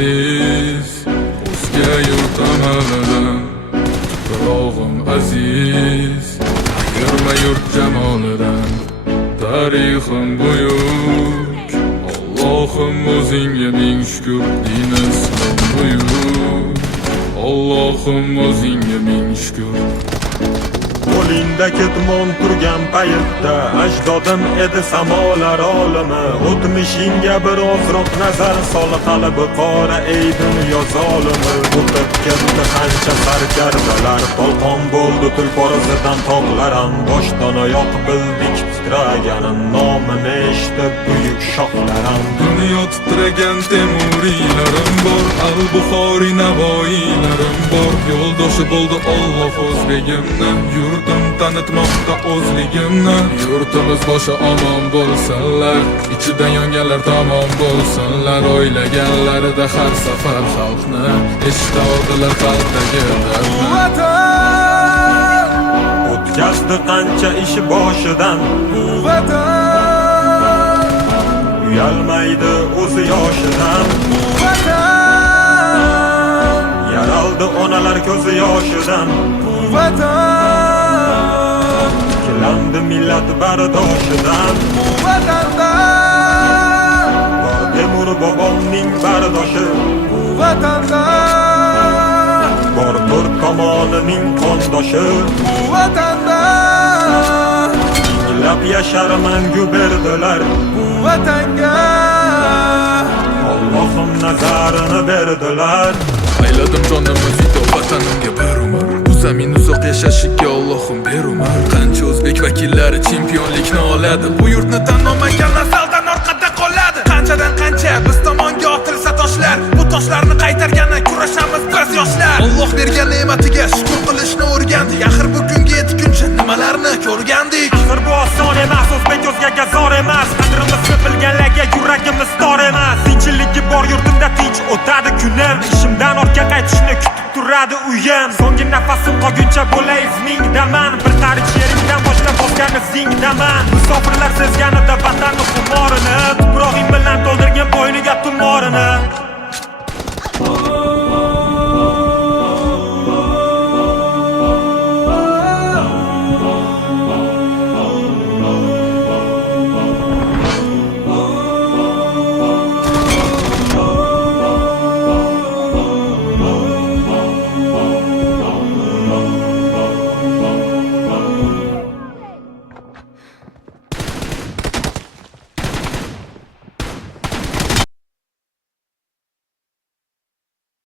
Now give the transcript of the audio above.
aziz, o'zga yurt amalidan Qirog'im aziz, yurma yurt jamolidan Tarixim buyuk, Allohim o'zingga ming shukr, din ismim buyuk, Allohim o'zingga ming shukr. Qo'lingda ketmon turgan paytda ajdodim edi samolar olimi. O'tmishingga birozroq nazar sol, qalbi qora ey dunyo zolimi. O'tib ketdi qancha sarkardalar, tolqon bo'ldi tulporizidan tog'laram. Boshdan oyoq bildik titraganim, nomini eshitib buyuk shohlarim. Dunyo titragan temuriylarim bor, al-Buxoriy navoiylarim bor. Yo'ldoshi bo'ldi Alloh o'zligimni, yurtim tanitmoqda o'zligimni. Yurtimiz boshi omon bo'lsinlar, ichidan yonganlar tamom bo'lsinlar. O'ylaganlarida har safar xalqni eshitadilar qalbdagi dardni. O'tkazdi qancha ishi boshidan, Bu vatan uyalmaydi o'zi yoshidan. Bu vatan Yaraldi onalar ko'zi yoshidan. Bu vatan Ikilandi millat bardoshidan. Bu vatanda Bor Temur bobomning bardoshi, Bu vatanda bor to'rt tomonining qondoshi. Bu vatanda Minglab yashar mangu berdilar, Bu vatanga Allohim nazarini berdilar. Ayladim jonimni fido vatanimga bir umr, bu zamin uzoq yashashiga Allohim ber umr. Qancha o'zbek vakillari chempionlikni oladi, bu yurtni tan olmagan nasldan orqada qoladi. Qanchadan qancha biz tomonga otilsa toshlar, bu toshlarni qaytargani kurashamiz biz yoshlar. Alloh bergan ne'matiga shukr qilishni o'rgandik, axir bu kunga yetguncha nimalarni ko'rgandik. Axir bu oson emas, o'zbek o'zgaga zor emas. Qadrimizni bilganlarga yuragimiz tor emas. Tinchiligi bor yurtimda tinch o'tadi kunim, ishimdan ortga qaytishni kutib turadi uyim. So'nggi nafasim qolguncha bo'lay izmingdaman, bir tarix yeringdan boshlab bosgan izingdaman. Musofirlar sezganida vatanni xumorini, tuprog'ing bilan to'ldirgan bo'yniga tumorini.